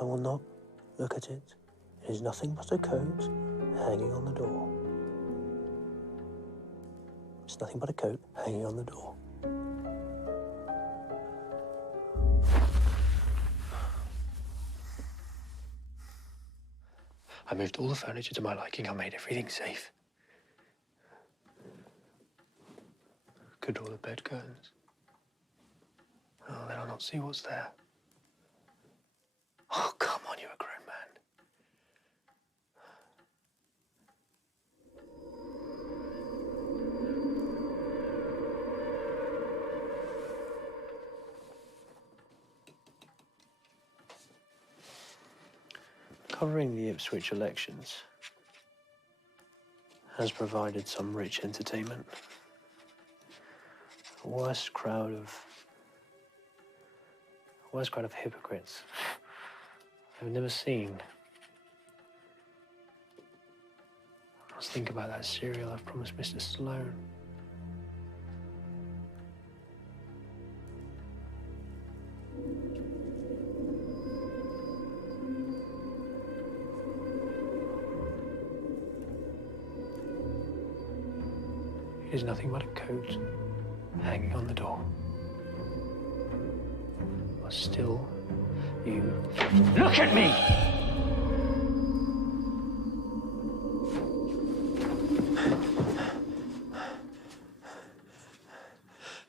I will not look at it. It is nothing but a coat hanging on the door. It's nothing but a coat hanging on the door. I moved all the furniture to my liking. I made everything safe. Could draw the bed curtains. Oh, then I'll not see what's there. Oh, come on, you're a grown man. Covering the Ipswich elections has provided some rich entertainment. The worst crowd of hypocrites I've never seen. I was thinking about that cereal I've promised Mr. Sloane. It is nothing but a coat hanging on the door. But still, you look at me!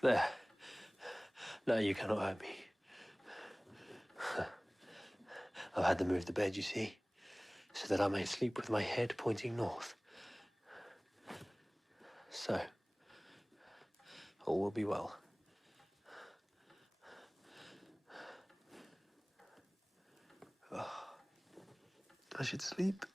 There. No, you cannot hurt me. I've had to move the bed, you see, so that I may sleep with my head pointing north. So, all will be well. Oh, I should sleep.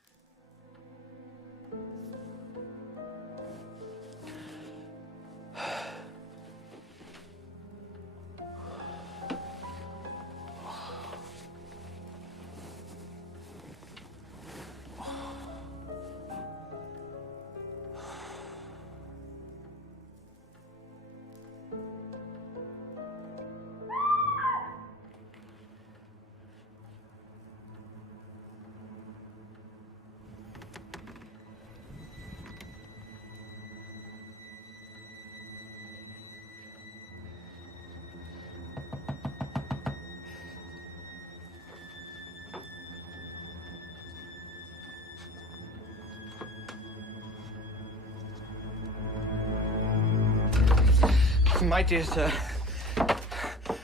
My dear sir,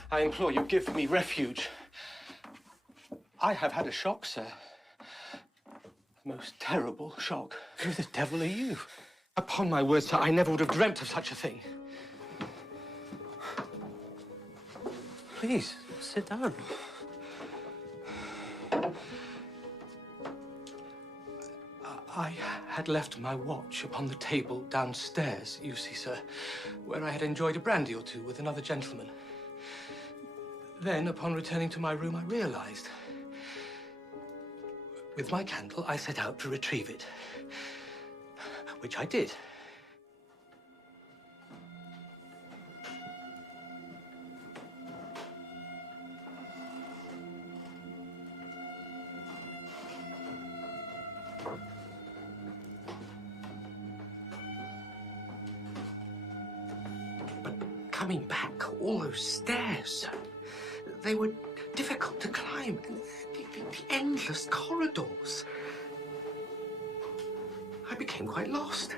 I implore you, give me refuge. I have had a shock, sir. A most terrible shock. Who the devil are you? Upon my word, sir, I never would have dreamt of such a thing. Please, sit down. I had left my watch upon the table downstairs, you see, sir, where I had enjoyed a brandy or two with another gentleman. Then, upon returning to my room, I realized. With my candle, I set out to retrieve it, which I did. Coming back, all those stairs, they were difficult to climb, and the endless corridors. I became quite lost.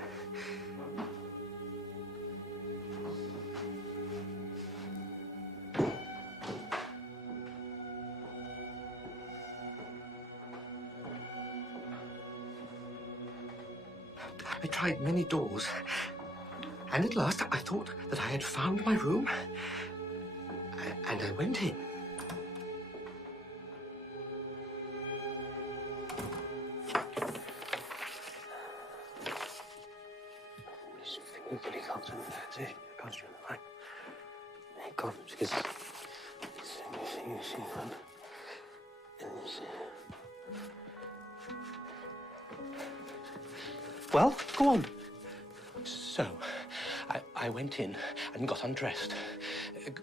I tried many doors. And at last, I thought that I had found my room, and I went in. Well, go on. So, I went in and got undressed,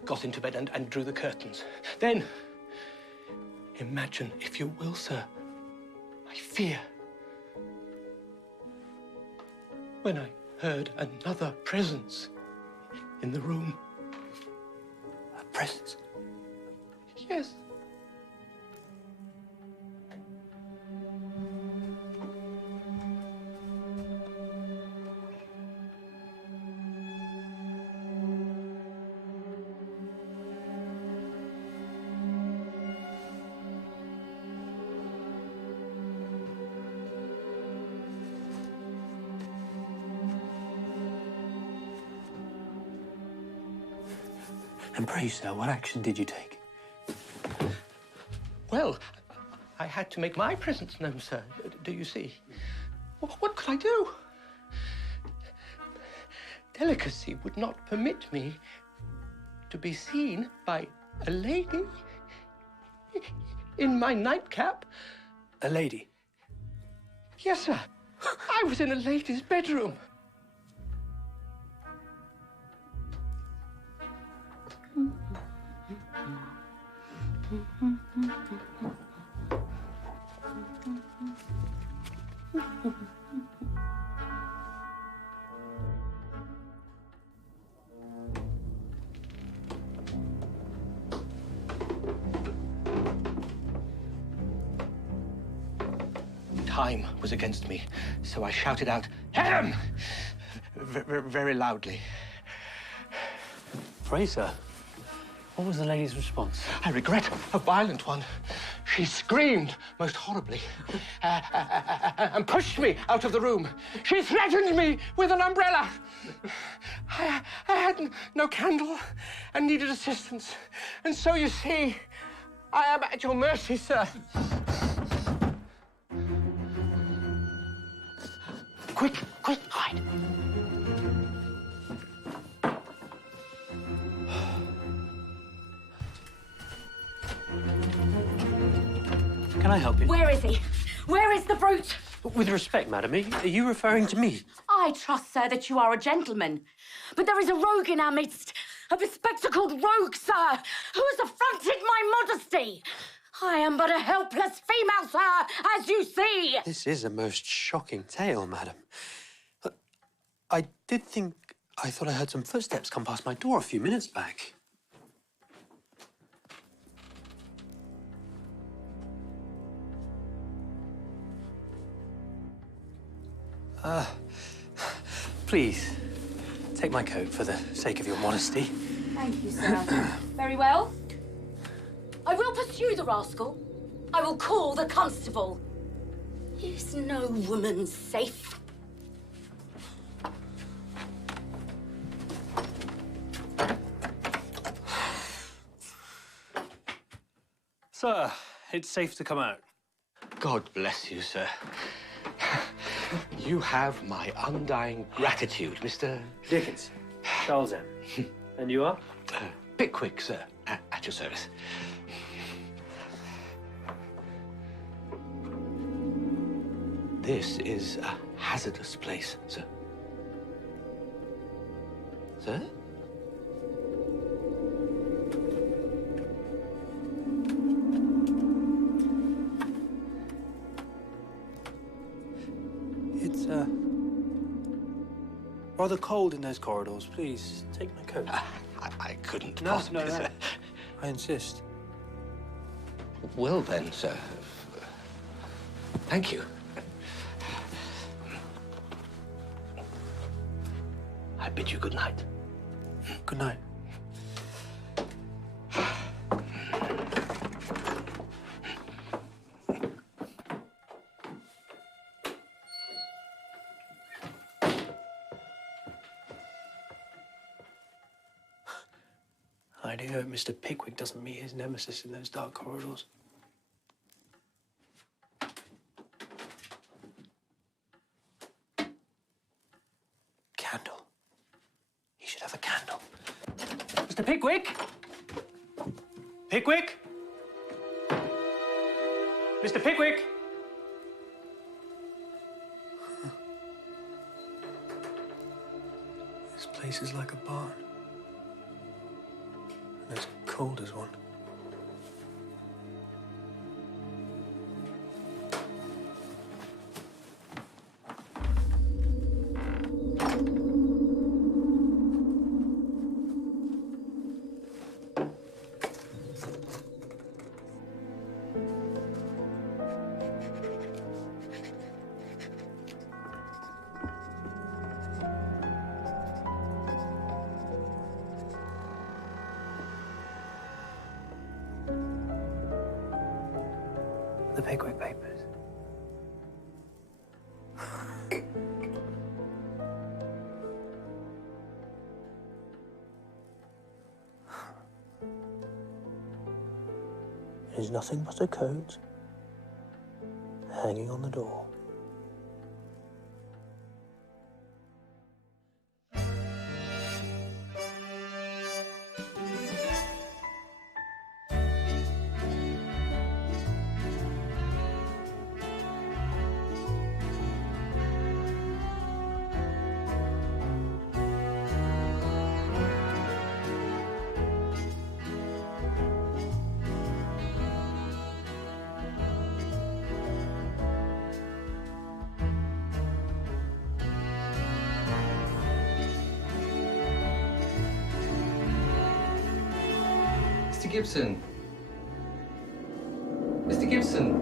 got into bed and drew the curtains. Then, Imagine, if you will, sir, my fear when I heard another presence in the room. A presence? Yes. And pray, sir, what action did you take? Well, I had to make my presence known, sir. Do you see? What could I do? Delicacy would not permit me to be seen by a lady in my nightcap. A lady? Yes, sir. I was in a lady's bedroom. Time was against me, so I shouted out, "Helen!" very loudly. Pray, sir, what was the lady's response? I regret a violent one. She screamed most horribly and pushed me out of the room. She threatened me with an umbrella. I had no candle and needed assistance. And so, you see, I am at your mercy, sir. Quick, hide. Can I help you? Where is he? Where is the brute? With respect, madam, are you referring to me? I trust, sir, that you are a gentleman. But there is a rogue in our midst. A bespectacled rogue, sir, who has affronted my modesty. I am but a helpless female, sir, as you see. This is a most shocking tale, madam. I thought I heard some footsteps come past my door a few minutes back. Please, take my coat for the sake of your modesty. Thank you, sir. Very well. I will pursue the rascal. I will call the constable. Is no woman safe? Sir, it's safe to come out. God bless you, sir. You have my undying gratitude, Mr. Dickens. Charles M. And you are? Pickwick, sir, at your service. This is a hazardous place, sir. Sir? It's, rather cold in those corridors. Please, take my coat. I couldn't No, possibly, sir. I insist. Well, then, sir. Thank you. I bid you good night. Good night. I do hope Mr. Pickwick doesn't meet his nemesis in those dark corridors. Candle. He should have a candle. Mr. Pickwick? Pickwick? Mr. Pickwick? This place is like a barn. And as cold as one. The Pickwick Papers. It is nothing but a coat hanging on the door. Mr. Gibson. Mr. Gibson.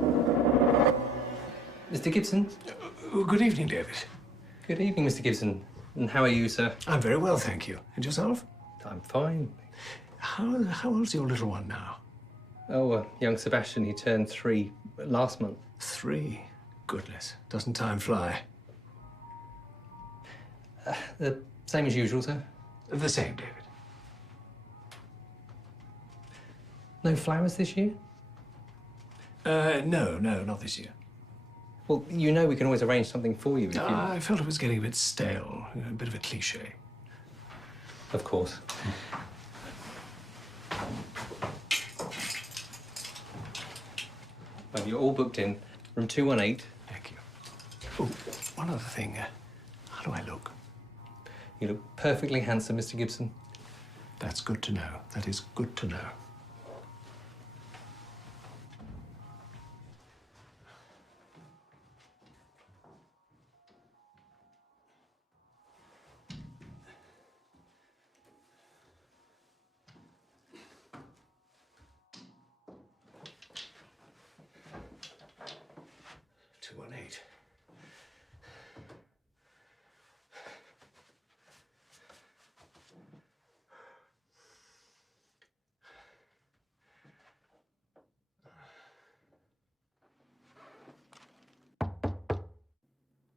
Mr. Gibson. Good evening, David. Good evening, Mr. Gibson. And how are you, sir? I'm very well, thank you. And yourself? I'm fine. How old's your little one now? Oh, young Sebastian, he turned 3 last month. 3? Goodness, doesn't time fly? The same as usual, sir. The same, David. No flowers this year? No, not this year. Well, you know we can always arrange something for you if you... I felt it was getting a bit stale, a bit of a cliché. Of course. Well, you're all booked in. Room 218. Thank you. Oh, one other thing. How do I look? You look perfectly handsome, Mr. Gibson. That's good to know. That is good to know.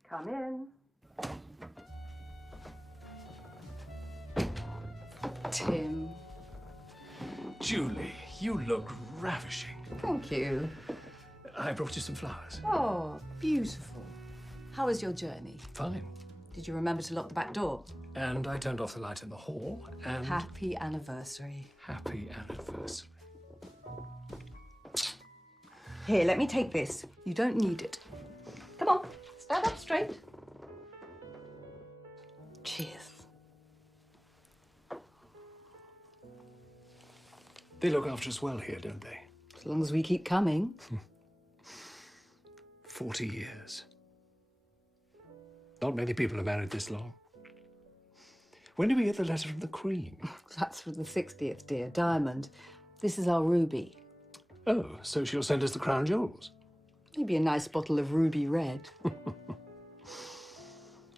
Come in. Tim. Julie, you look ravishing. Thank you. I brought you some flowers. Oh, beautiful. How was your journey? Fine. Did you remember to lock the back door? And I turned off the light in the hall, and... Happy anniversary. Happy anniversary. Here, let me take this. You don't need it. Come on, stand up straight. Cheers. They look after us well here, don't they? As long as we keep coming. 40 years. Not many people have married this long. When do we get the letter from the Queen? That's for the 60th, dear. Diamond. This is our ruby. Oh, so she'll send us the crown jewels. Maybe a nice bottle of ruby red.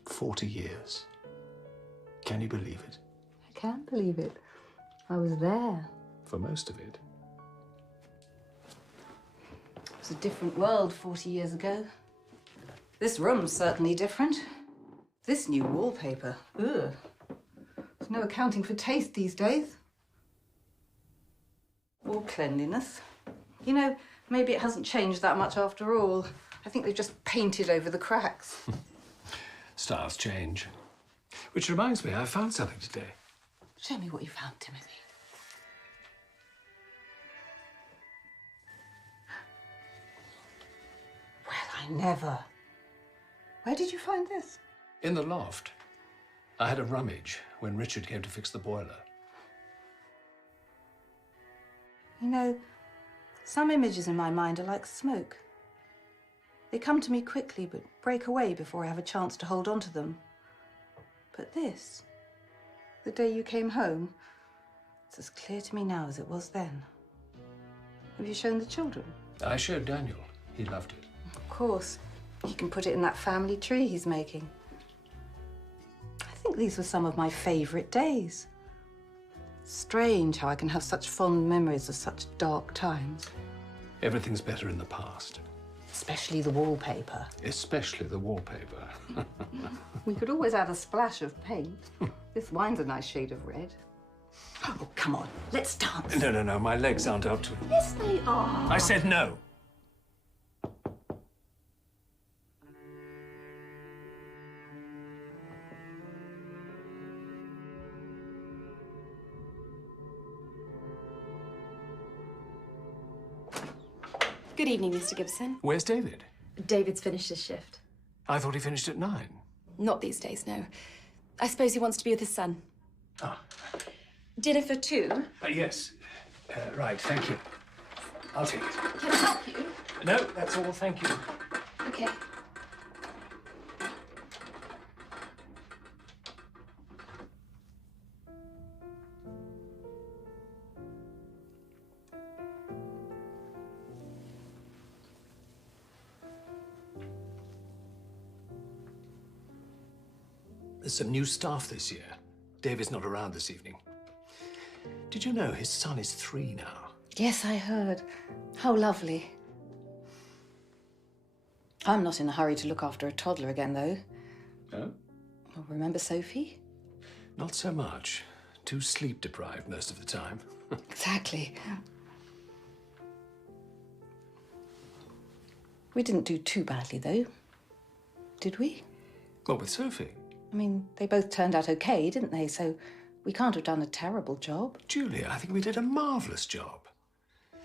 40 years. Can you believe it? I can't believe it. I was there. For most of it. It was a different world 40 years ago. This room's certainly different. This new wallpaper, ugh. There's no accounting for taste these days. Or cleanliness. You know, maybe it hasn't changed that much after all. I think they've just painted over the cracks. Styles change. Which reminds me, I found something today. Show me what you found, Timothy. Well, I never. Where did you find this? In the loft. I had a rummage when Richard came to fix the boiler. You know, some images in my mind are like smoke. They come to me quickly, but break away before I have a chance to hold on to them. But this, the day you came home, it's as clear to me now as it was then. Have you shown the children? I showed Daniel. He loved it. Of course. He can put it in that family tree he's making. I think these were some of my favourite days. Strange how I can have such fond memories of such dark times. Everything's better in the past. Especially the wallpaper. Especially the wallpaper. We could always add a splash of paint. This wine's a nice shade of red. Oh, come on, let's dance. No, my legs aren't up to it. Yes, they are. I said no. Good evening, Mr. Gibson. Where's David? David's finished his shift. I thought he finished at 9. Not these days, no. I suppose he wants to be with his son. Ah. Dinner for 2? Yes. Right, thank you. I'll take it. Can I help you? No, that's all, thank you. Okay. There's some new staff this year. David's not around this evening. Did you know his son is 3 now? Yes, I heard. How lovely. I'm not in a hurry to look after a toddler again, though. No? Well, remember Sophie? Not so much. Too sleep-deprived most of the time. Exactly. We didn't do too badly, though. Did we? What with Sophie? I mean, they both turned out okay, didn't they? So we can't have done a terrible job. Julia, I think we did a marvellous job.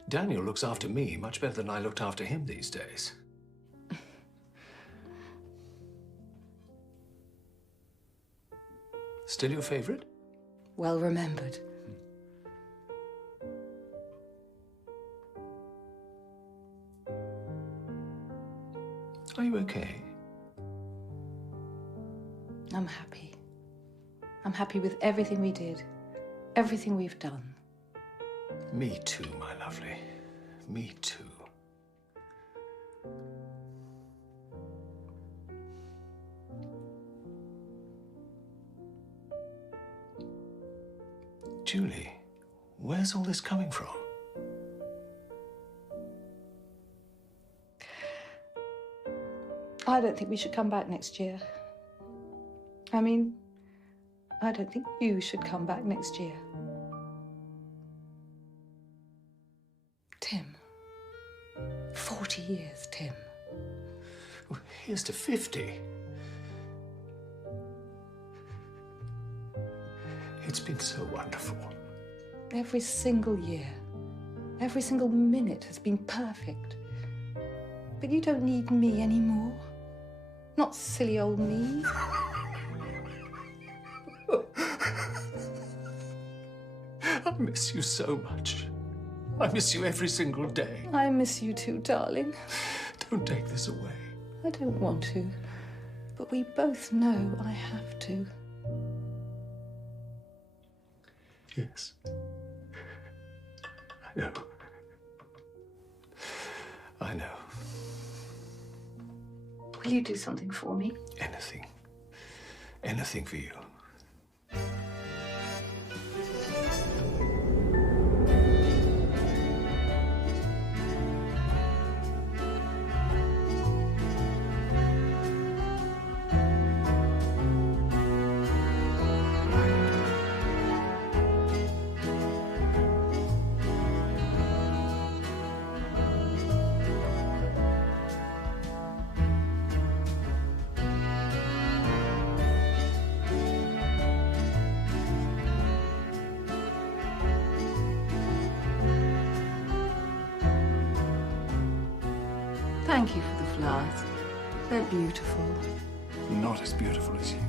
Daniel looks after me much better than I looked after him these days. Still your favourite? Well remembered. Are you okay? I'm happy. I'm happy with everything we did, everything we've done. Me too, my lovely. Me too. Julie, where's all this coming from? I don't think we should come back next year. I mean, I don't think you should come back next year. Tim. 40 years, Tim. Well, here's to 50. It's been so wonderful. Every single year, every single minute has been perfect. But you don't need me anymore. Not silly old me. I miss you so much. I miss you every single day. I miss you too, darling. Don't take this away. I don't want to, but we both know I have to. Yes. I know. I know. Will you do something for me? Anything. Anything for you. Thank you for the flowers. They're beautiful. Not as beautiful as you.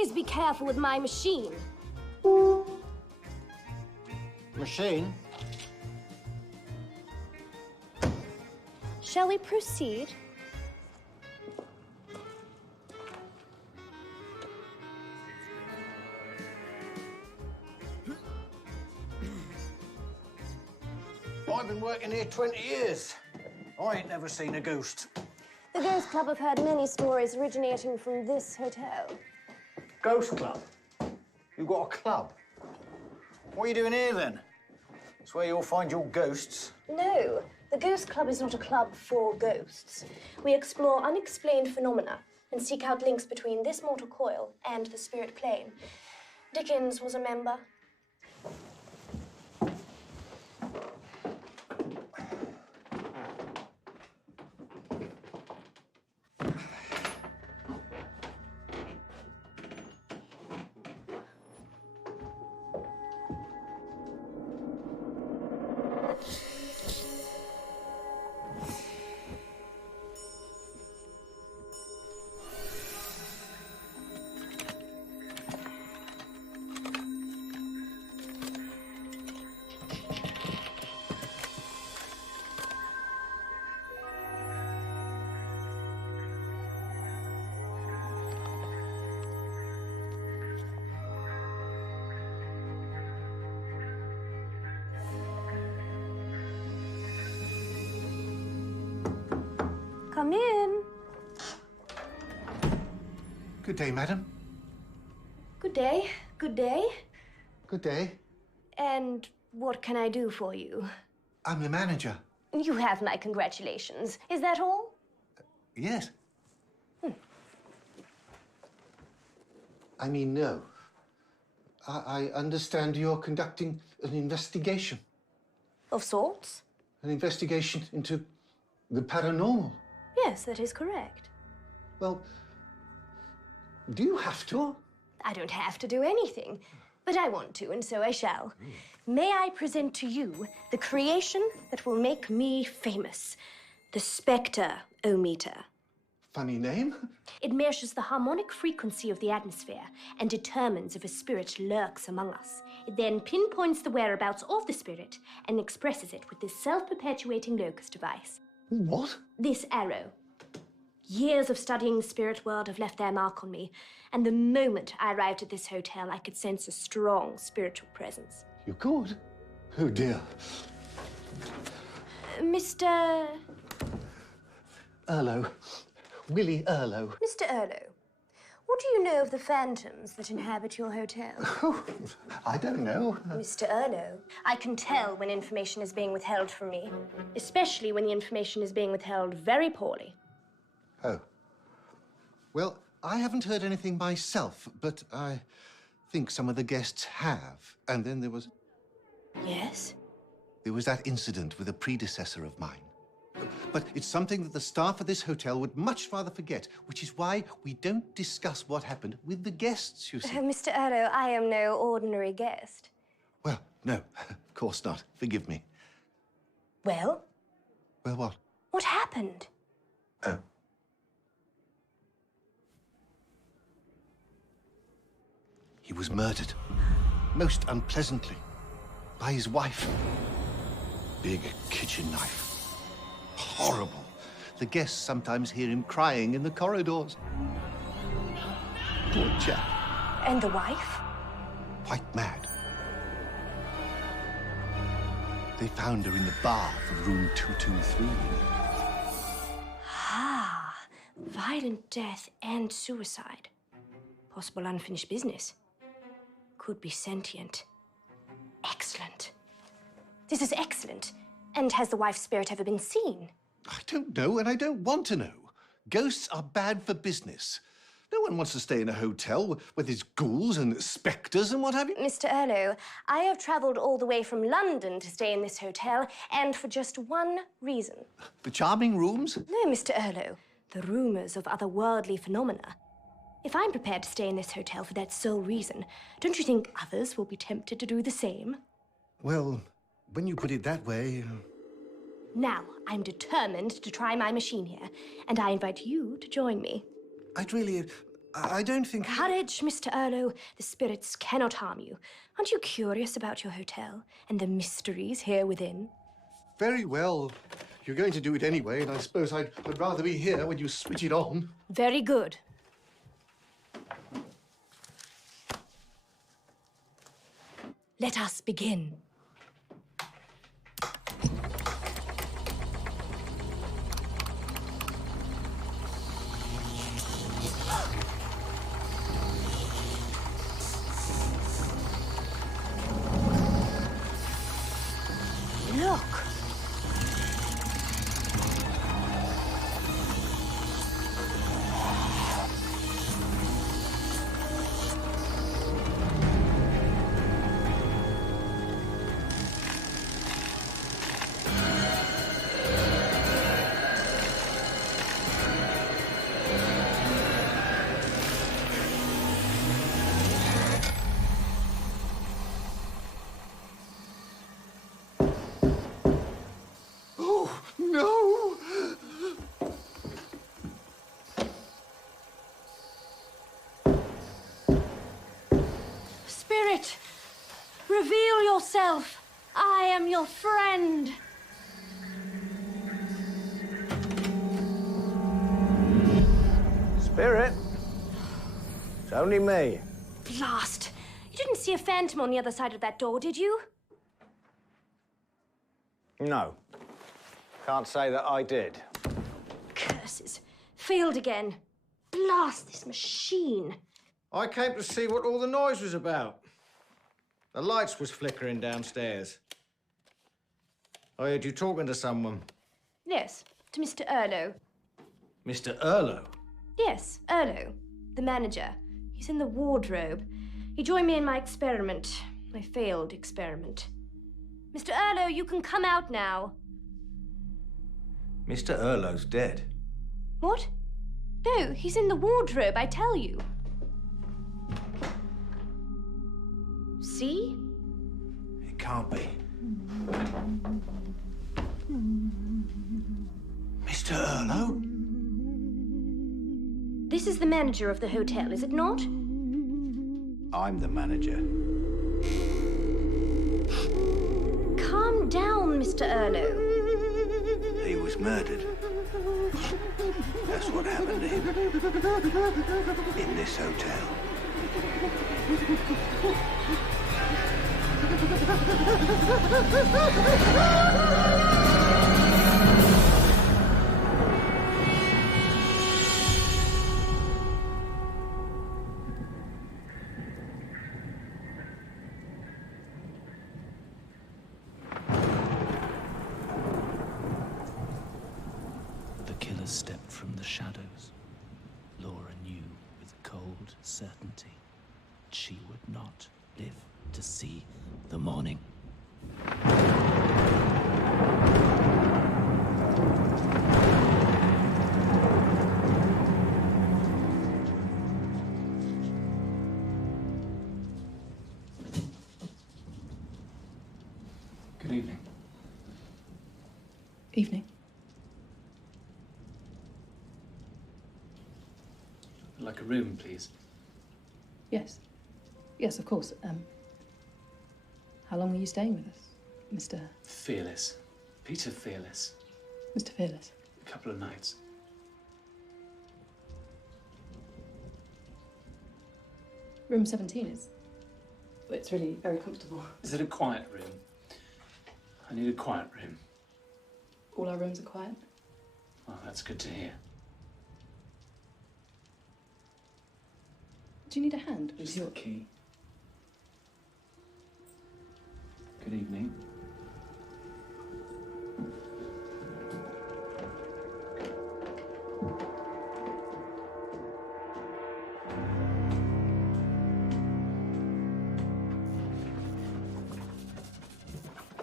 Please be careful with my machine. Machine? Shall we proceed? I've been working here 20 years. I ain't never seen a ghost. The Ghost Club have heard many stories originating from this hotel. Ghost club? You got a club? What are you doing here, then? It's where you'll find your ghosts. No, the Ghost Club is not a club for ghosts. We explore unexplained phenomena and seek out links between this mortal coil and the spirit plane. Dickens was a member. Come in. Good day, madam. Good day. Good day. Good day. And what can I do for you? I'm the manager. You have my congratulations. Is that all? Yes. I mean, no. I understand you're conducting an investigation. Of sorts? An investigation into the paranormal. Yes, that is correct. Well, do you have to? I don't have to do anything, but I want to, and so I shall. May I present to you the creation that will make me famous, the Spectre-O-meter. Funny name. It measures the harmonic frequency of the atmosphere and determines if a spirit lurks among us. It then pinpoints the whereabouts of the spirit and expresses it with this self-perpetuating locus device. What? This arrow. Years of studying the spirit world have left their mark on me, and the moment I arrived at this hotel, I could sense a strong spiritual presence. You could? Oh, dear. Mr. Erlo. Willie Erlo. Mr. Erlo, what do you know of the phantoms that inhabit your hotel? Oh, I don't know. Mr. Erlo, I can tell when information is being withheld from me, especially when the information is being withheld very poorly. Oh. Well, I haven't heard anything myself, but I think some of the guests have. And then there was... Yes? There was that incident with a predecessor of mine. But it's something that the staff of this hotel would much rather forget, which is why we don't discuss what happened with the guests, you see. Mr. Erlo, I am no ordinary guest. Well, no, of course not. Forgive me. Well? Well, what? What happened? Oh. He was murdered, most unpleasantly, by his wife. Big kitchen knife. Horrible. The guests sometimes hear him crying in the corridors. Poor chap. And the wife? Quite mad. They found her in the bath of room 223. Ah, violent death and suicide. Possible unfinished business. Could be sentient. Excellent. This is excellent. And has the wife's spirit ever been seen? I don't know, and I don't want to know. Ghosts are bad for business. No one wants to stay in a hotel with its ghouls and spectres and what have you. Mr. Erlo, I have travelled all the way from London to stay in this hotel, and for just one reason. The charming rooms? No, Mr. Erlo. The rumours of otherworldly phenomena. If I'm prepared to stay in this hotel for that sole reason, don't you think others will be tempted to do the same? Well, when you put it that way... Now, I'm determined to try my machine here, and I invite you to join me. I'd really... I don't think... Courage, Mr. Erlo. The spirits cannot harm you. Aren't you curious about your hotel and the mysteries here within? Very well. You're going to do it anyway, and I suppose I'd rather be here when you switch it on. Very good. Let us begin. Look. No! Spirit, reveal yourself. I am your friend. Spirit? It's only me. Blast. You didn't see a phantom on the other side of that door, did you? No. Can't say that I did. Curses. Failed again. Blast this machine. I came to see what all the noise was about. The lights was flickering downstairs. I heard you talking to someone. Yes, to Mr. Erlo. Mr. Erlo? Yes, Erlo, the manager. He's in the wardrobe. He joined me in my experiment. My failed experiment. Mr. Erlo, you can come out now. Mr. Erlo's dead. What? No, he's in the wardrobe, I tell you. See? It can't be. Mr. Erlo? This is the manager of the hotel, is it not? I'm the manager. Calm down, Mr. Erlo. He was murdered. That's what happened to him. In this hotel. The killer stepped from the shadows. Laura knew with cold certainty she would not live to see the morning. Good evening. Evening. I'd like a room, please. Yes. Yes, of course. How long were you staying with us, Mr. Fearless. Peter Fearless. Mr. Fearless? A couple of nights. Room 17 is... well, it's really very comfortable. Is it a quiet room? I need a quiet room. All our rooms are quiet. Well, that's good to hear. Do you need a hand with Just your... the key. Good evening.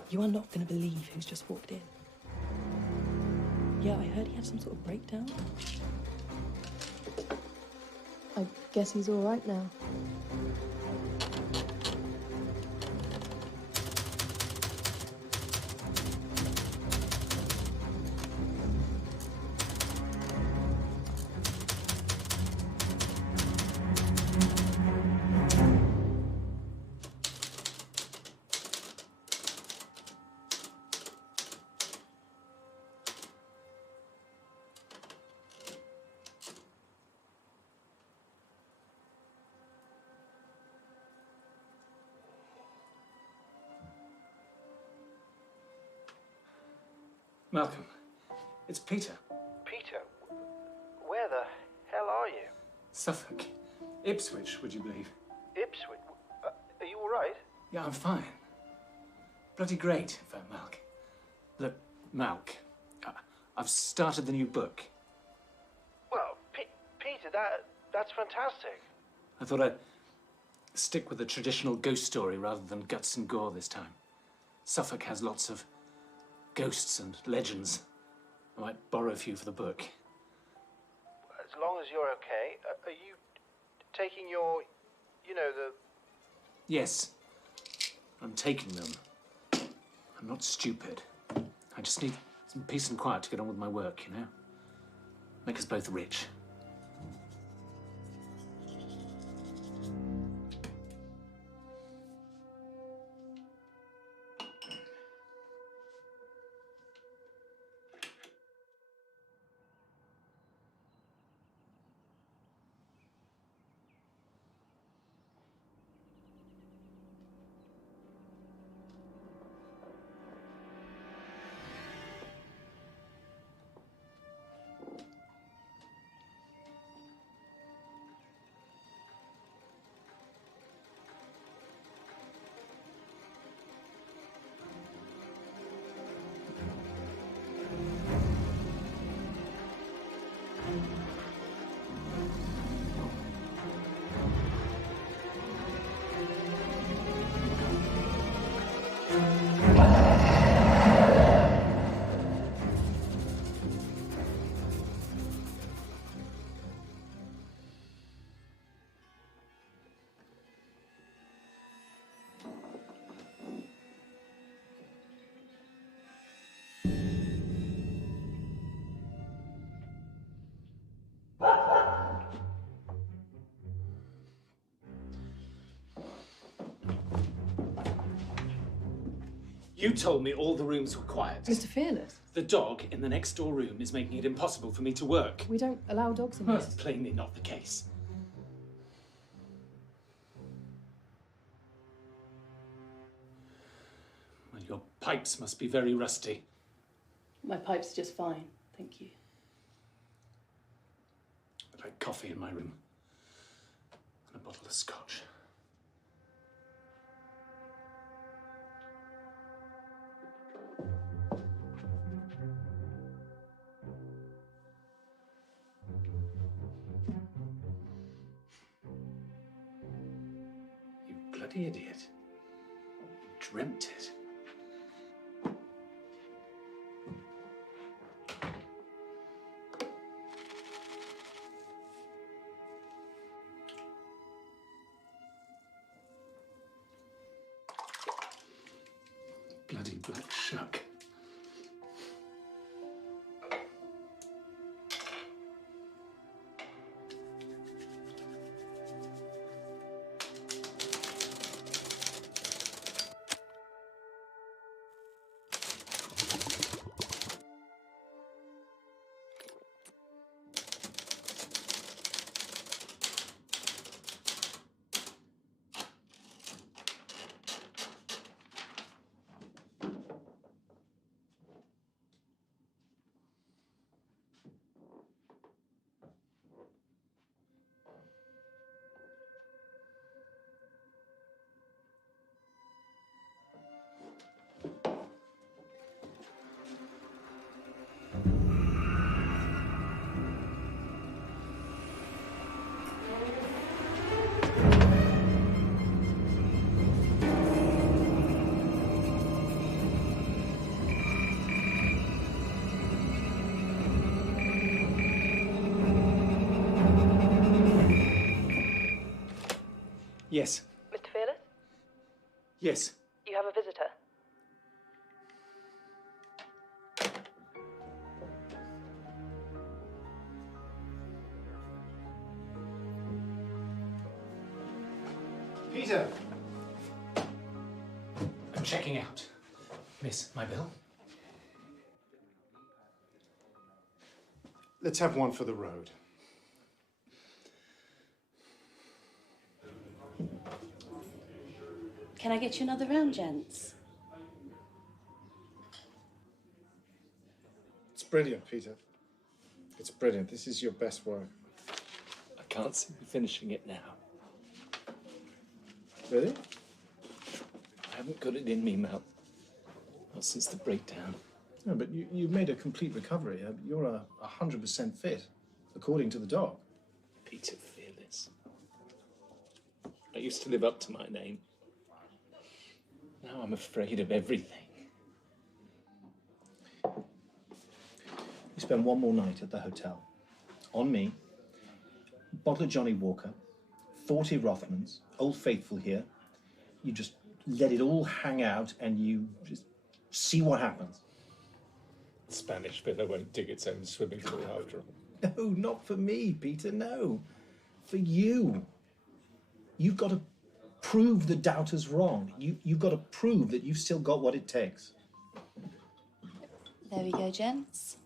You are not going to believe who's just walked in. Yeah, I heard he had some sort of breakdown. I guess he's all right now. Malcolm, it's Peter. Peter, where the hell are you? Suffolk. Ipswich, would you believe? Ipswich? Are you all right? Yeah, I'm fine. Bloody great, in fact, Malk. Look, Malk, I've started the new book. Well, Peter, that's fantastic. I thought I'd stick with the traditional ghost story rather than guts and gore this time. Suffolk has lots of ghosts and legends. I might borrow a few for the book. As long as you're okay, are you taking your, the... Yes, I'm taking them. I'm not stupid. I just need some peace and quiet to get on with my work, you know? Make us both rich. You told me all the rooms were quiet. Mr. Fearless, The dog in the next door room is making it impossible for me to work. we don't allow dogs in That's this. plainly not the case. Well, your pipes must be very rusty. My pipe's just fine, thank you. I'd like coffee in my room. And a bottle of scotch. You bloody idiot. You dreamt it. Bloody black shuck. Yes. Mr. Fearless, Yes. you have a visitor. Peter! I'm checking out. Miss, my bill? Let's have one for the road. Can I get you another round, gents? brilliant, Peter. It's brilliant. This is your best work. I can't see me finishing it now. Really? I haven't got it in me, Mel. Not since the breakdown. No, but you've made a complete recovery. You're 100% fit, according to the dog. Peter Fearless. I used to live up to my name. Now I'm afraid of everything. You spend one more night at the hotel. On me. Bottle of Johnny Walker. 40 Rothmans. Old Faithful here. You just let it all hang out and you just see what happens. Spanish villa won't dig its own swimming pool after all. No, not for me, Peter, no. For you. You've got to prove the doubters wrong. You've got to prove that you've still got what it takes. There we go, gents.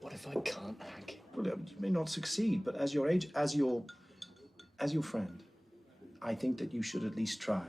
What if I can't hack it? Well, you may not succeed, but as your age, as your friend, I think that you should at least try.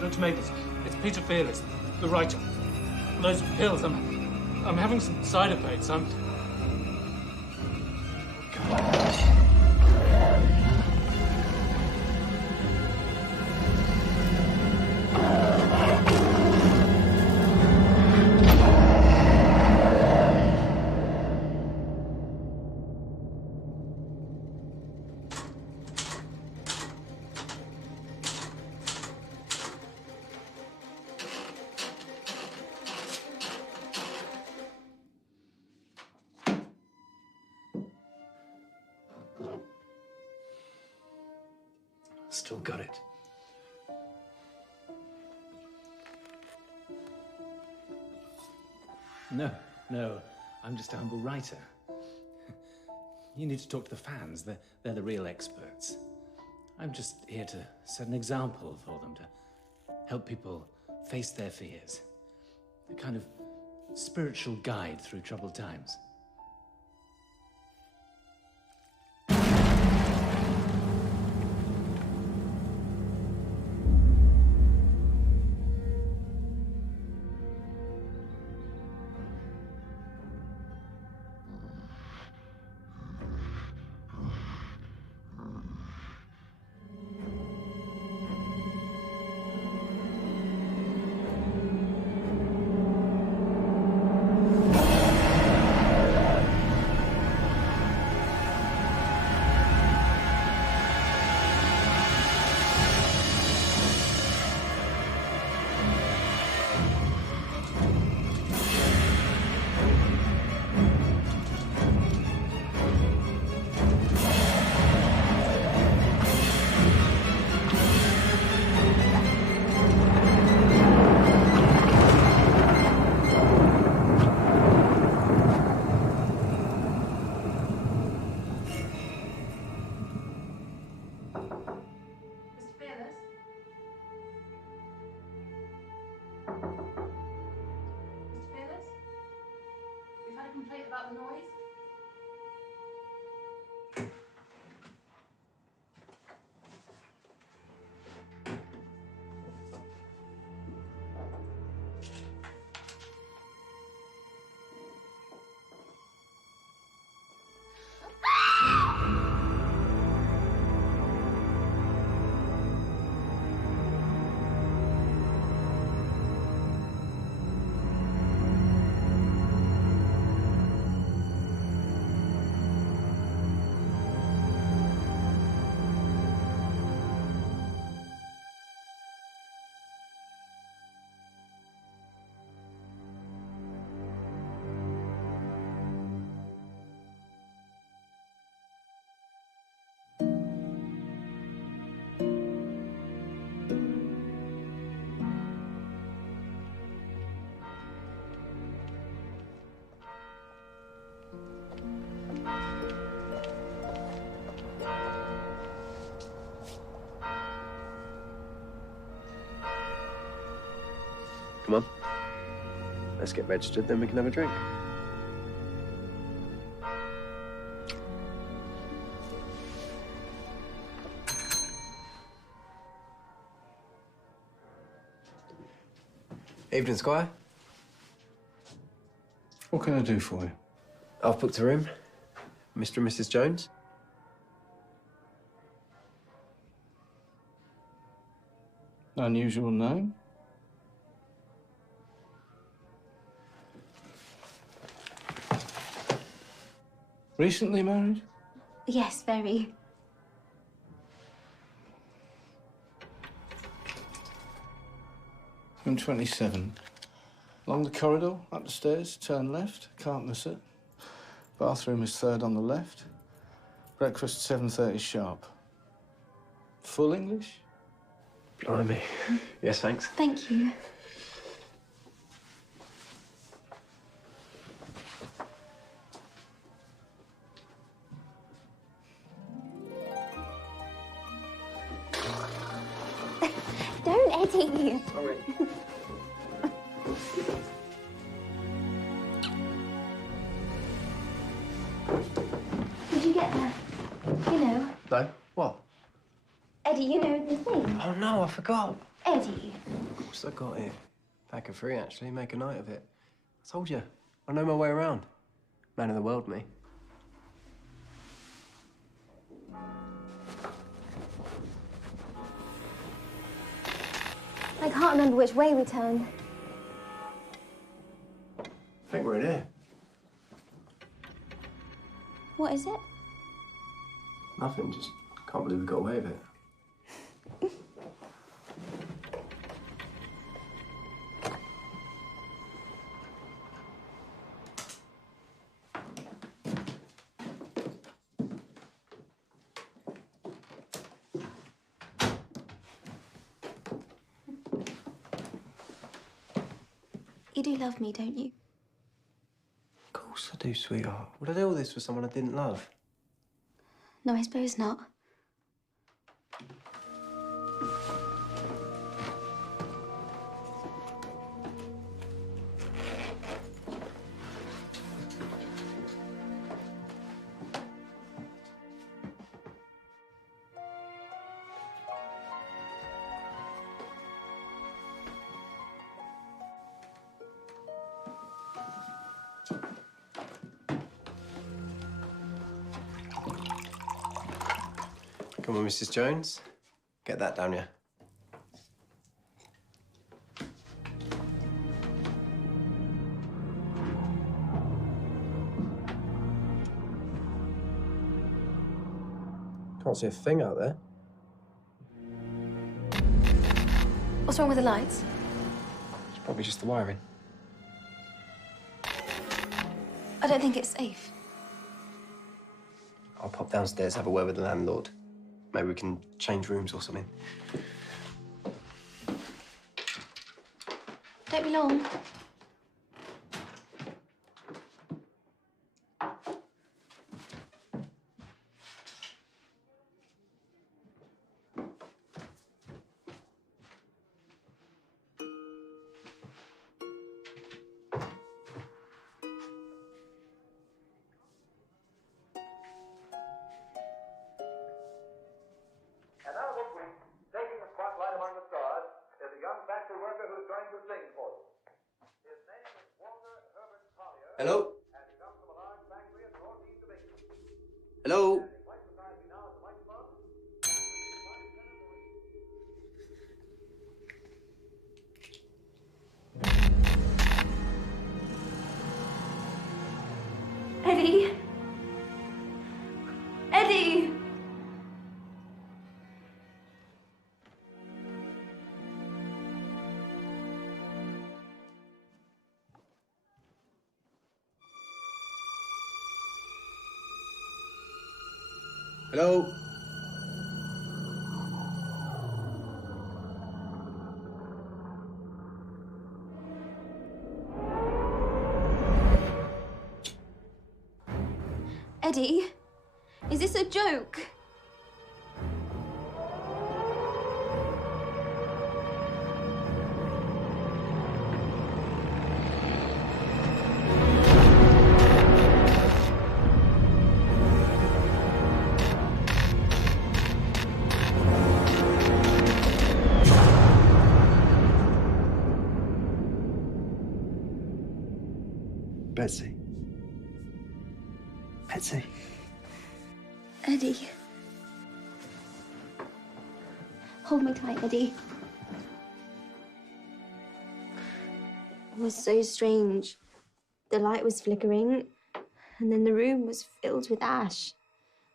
Dr. Mavis, it's Peter Fearless, the writer. Those pills, I'm having some side effects. Still got it. No, I'm just a humble writer. You need to talk to the fans. They're the real experts. I'm just here to set an example for them, to help people face their fears. A kind of spiritual guide through troubled times. Come on. Let's get registered, then we can have a drink. Evening, Squire. What can I do for you? I've booked a room. Mr. and Mrs. Jones. Unusual name. Recently married? Yes, very. I'm 27. Along the corridor, up the stairs, turn left. Can't miss it. Bathroom is third on the left. Breakfast 7:30 sharp. Full English? Blimey. Yes, thanks. Thank you. Don't, Eddie. Sorry. Did you get that? You know. No? What? Eddie, you know the thing. Oh, no, I forgot. Eddie. Of course I got it. Pack of 3, actually. Make a night of it. I told you. I know my way around. Man of the world, me. I can't remember which way we turned. I think we're in here. What is it? Nothing, just can't believe we got away with it. You do love me, don't you? Of course I do, sweetheart. Would I do all this for someone I didn't love? No, I suppose not. Come on, Mrs. Jones. Get that down here. Can't see a thing out there. What's wrong with the lights? It's probably just the wiring. I don't think it's safe. I'll pop downstairs, have a word with the landlord. Maybe we can change rooms or something. Don't be long. And now this week, taking the spotlight among the stars, is a young factory worker who's going to sing for you. His name is Walter Herbert Collier. Hello? And he comes from a large factory in the northeast of England. Hello? Standing right beside me now at the microphone. Eddie! Eddie! Hello? Eddie, is this a joke? Betsy. Betsy. Eddie. Hold me tight, Eddie. It was so strange. The light was flickering, and then the room was filled with ash,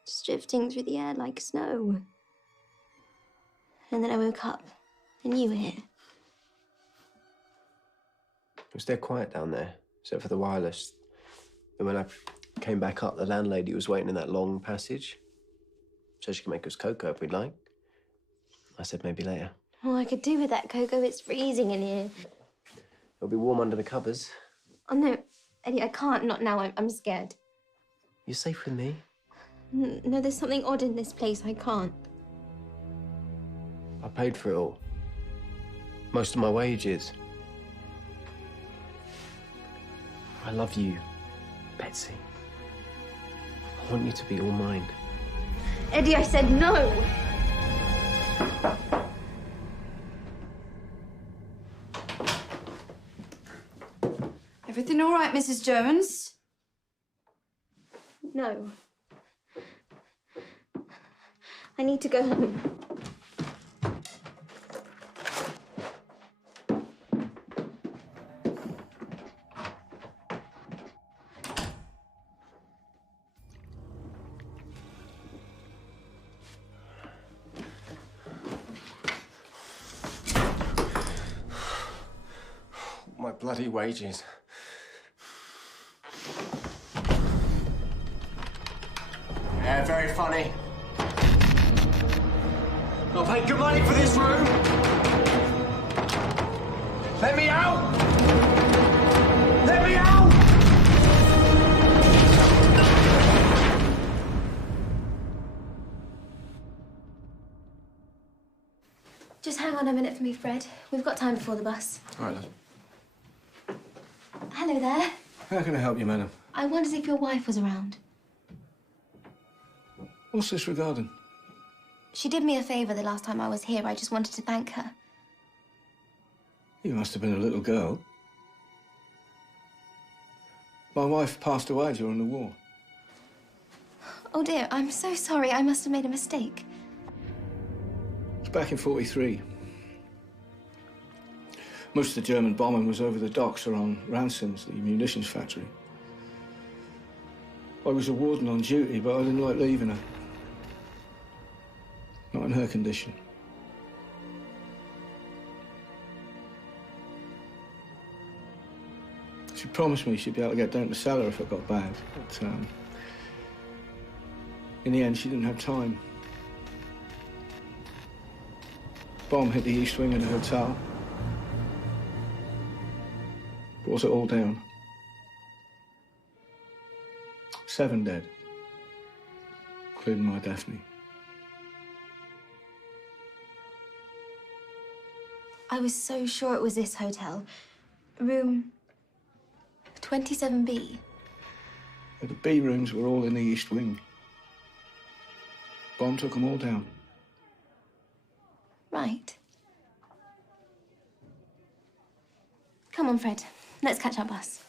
just drifting through the air like snow. And then I woke up, and you were here. It was dead quiet down there, except for the wireless. And when I came back up, the landlady was waiting in that long passage. So she could make us cocoa if we'd like. I said maybe later. All I could do with that cocoa, it's freezing in here. It'll be warm under the covers. Oh, no, Eddie, I can't. Not now. I'm scared. You're safe with me. No, there's something odd in this place. I can't. I paid for it all. Most of my wages. I love you, Betsy. I want you to be all mine. Eddie, I said no! Everything all right, Mrs. Jones? No. I need to go home. My bloody wages. Yeah, very funny. I'll pay good money for this room. Let me out! Let me out! Just hang on a minute for me, Fred. We've got time before the bus. All right, love. Hello there. How can I help you, madam? I wondered if your wife was around. What's this regarding? She did me a favour the last time I was here. I just wanted to thank her. You must have been a little girl. My wife passed away during the war. Oh dear, I'm so sorry. I must have made a mistake. It's back in '43. Most of the German bombing was over the docks around Ransom's, the munitions factory. I was a warden on duty, but I didn't like leaving her. Not in her condition. She promised me she'd be able to get down to the cellar if it got bad, but in the end, she didn't have time. Bomb hit the east wing of the hotel. Brought it all down. 7 dead, including my Daphne. I was so sure it was this hotel. Room 27B. The B rooms were all in the east wing. Bomb took them all down. Right. Come on, Fred. Let's catch our bus.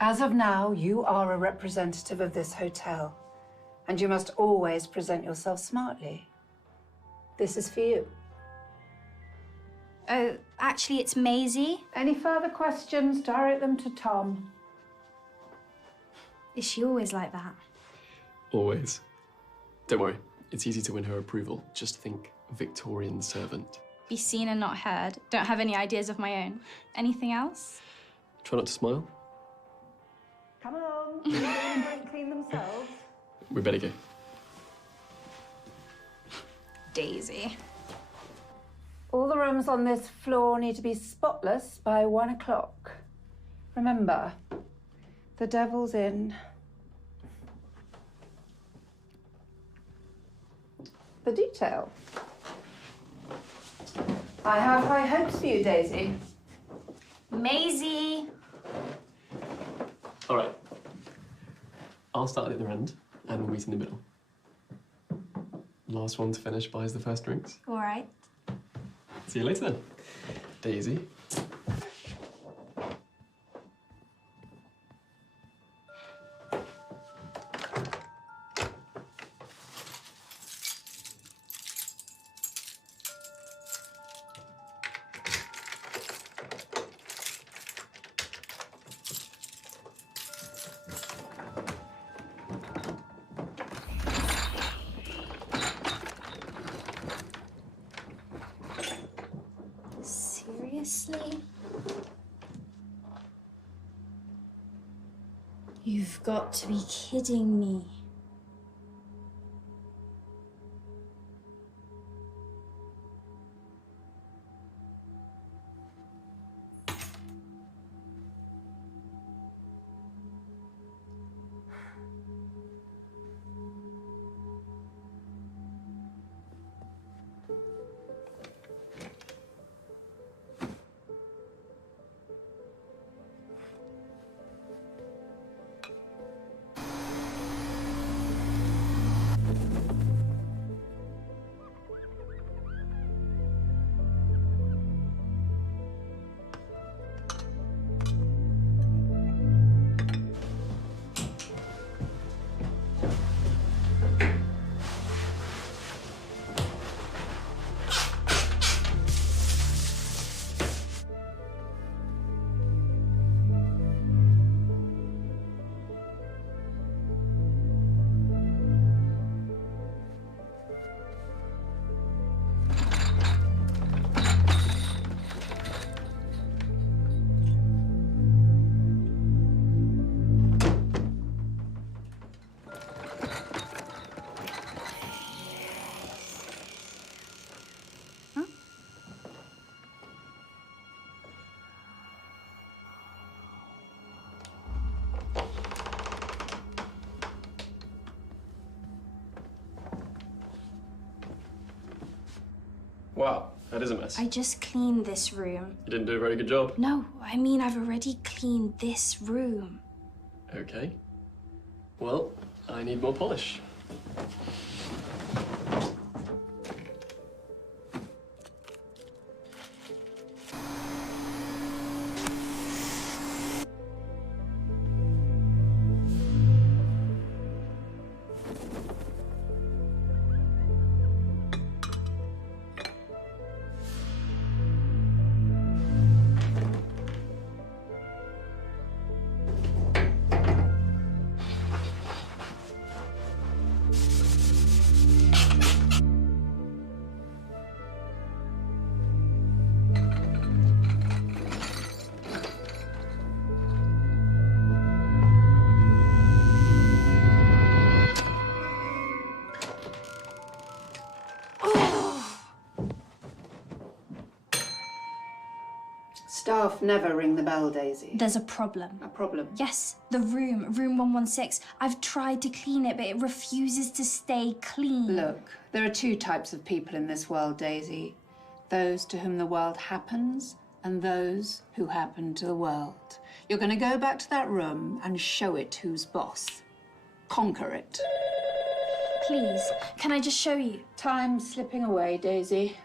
As of now, you are a representative of this hotel, and you must always present yourself smartly. This is for you. Oh, actually, it's Maisie. Any further questions, direct them to Tom. Is she always like that? Always. Don't worry, it's easy to win her approval. Just think Victorian servant. Be seen and not heard. Don't have any ideas of my own. Anything else? Try not to smile. Come along. The and don't clean themselves. We better go. Daisy. All the rooms on this floor need to be spotless by 1 o'clock. Remember, the devil's in. The detail. I have high hopes for you, Daisy. Maisie. All right. I'll start at the end, and we'll meet in the middle. Last one to finish buys the first drinks. All right. See you later then. Daisy. Seriously? You've got to be kidding me. Wow, that is a mess. I just cleaned this room. You didn't do a very good job. No, I mean I've already cleaned this room. Okay. Well, I need more polish. Staff never ring the bell, Daisy. There's a problem. A problem? Yes, the room 116. I've tried to clean it, but it refuses to stay clean. Look, there are two types of people in this world, Daisy. Those to whom the world happens and those who happen to the world. You're going to go back to that room and show it who's boss. Conquer it. Please, can I just show you? Time's slipping away, Daisy.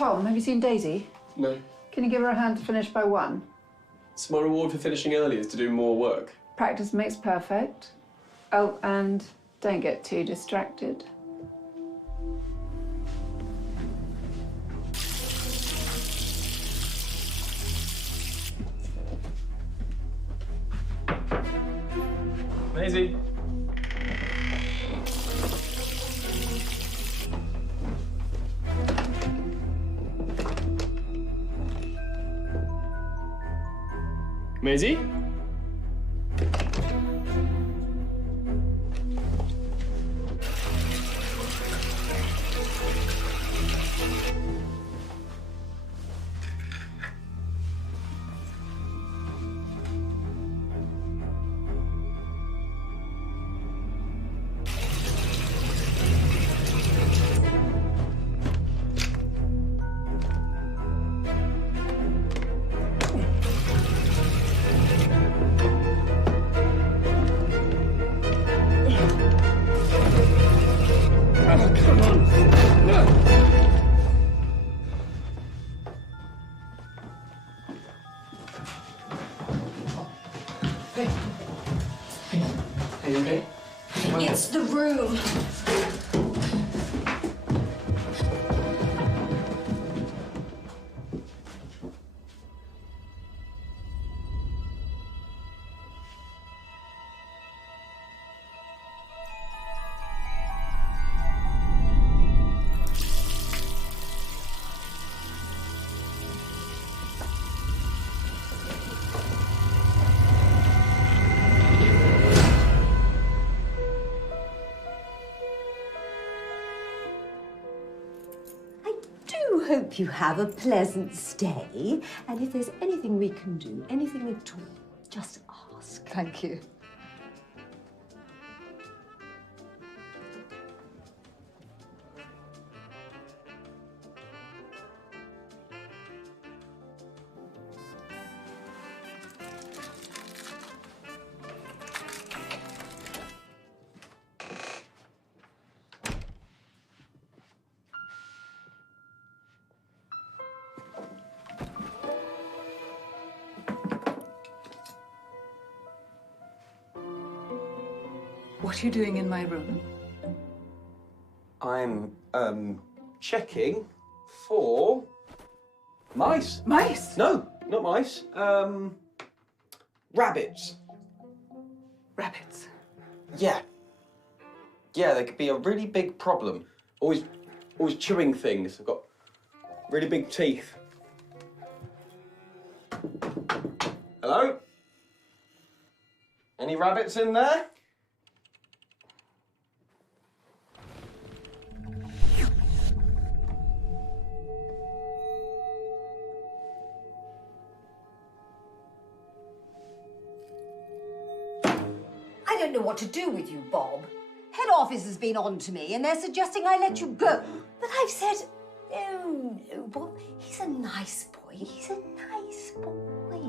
Tom, have you seen Daisy? No. Can you give her a hand to finish by 1? So my reward for finishing early is to do more work. Practice makes perfect. Oh, and don't get too distracted. Maisie. Maisie? Are you okay? It's the room. Hope you have a pleasant stay. And if there's anything we can do, anything at all, just ask. Thank you. What are you doing in my room? I'm, checking for mice. Mice? No, not mice. Rabbits. Rabbits? Yeah. Yeah, they could be a really big problem. Always chewing things. They've got really big teeth. Hello? Any rabbits in there? I don't know what to do with you, Bob. Head office has been on to me and they're suggesting I let you go. But I've said, no, Bob, he's a nice boy. He's a nice boy.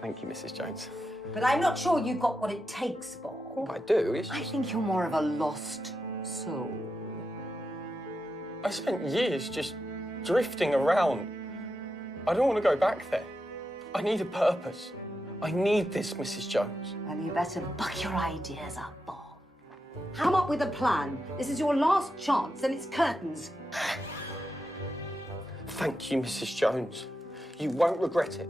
Thank you, Mrs. Jones. But I'm not sure you've got what it takes, Bob. I do. It's I just... think you're more of a lost soul. I spent years just drifting around. I don't want to go back there. I need a purpose. I need this, Mrs. Jones. Well, you better buck your ideas up, Bob. Come up with a plan. This is your last chance, and it's curtains. Thank you, Mrs. Jones. You won't regret it.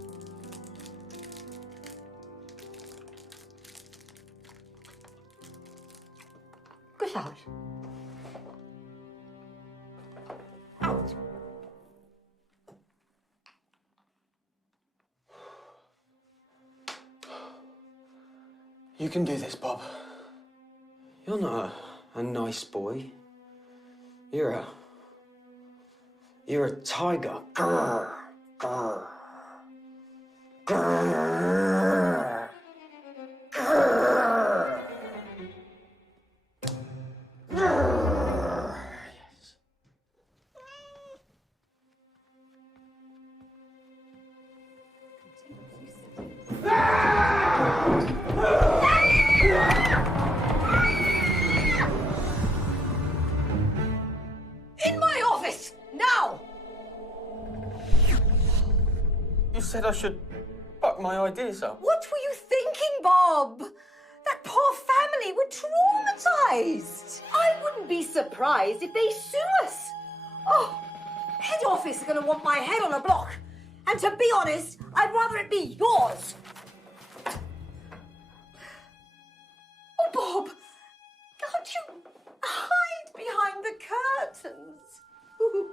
Get out. Out. You can do this, Bob. You're not a nice boy. You're a tiger. Grrr, grrr, grrr, grrr, grrr. Yes. In my office, now! I should buck my ideas up. What were you thinking, Bob? That poor family were traumatised. I wouldn't be surprised if they sue us. Oh, head office are going to want my head on a block. And to be honest, I'd rather it be yours. Oh, Bob, can't you hide behind the curtains? Move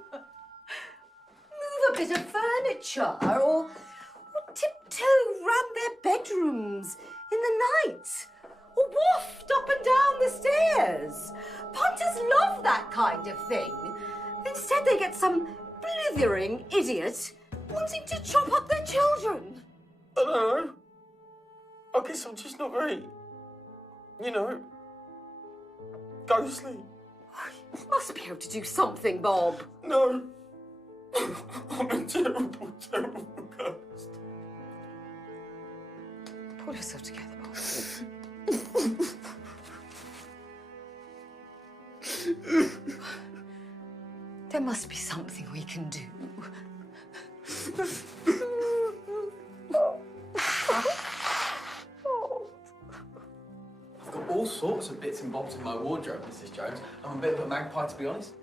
a bit of furniture or tiptoe round their bedrooms in the night. Or waft up and down the stairs. Punters love that kind of thing. Instead, they get some blithering idiot wanting to chop up their children. I don't know. I guess I'm just not very, you know, ghostly. You must be able to do something, Bob. No. I'm a terrible, terrible ghost. Pull yourself together, Bob. There must be something we can do. I've got all sorts of bits and bobs in my wardrobe, Mrs. Jones. I'm a bit of a magpie, to be honest.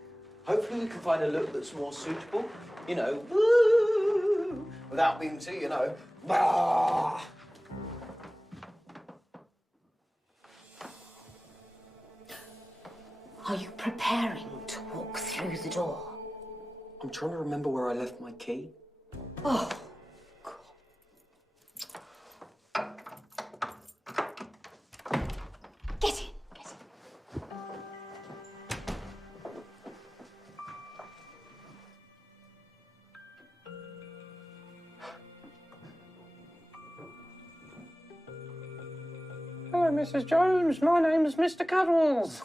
Hopefully we can find a look that's more suitable. You know, woo, without being too, you know, bah. Are you preparing to walk through the door? I'm trying to remember where I left my key. Oh, get in, get in. Hello, Mrs. Jones. My name's Mr. Cuddles.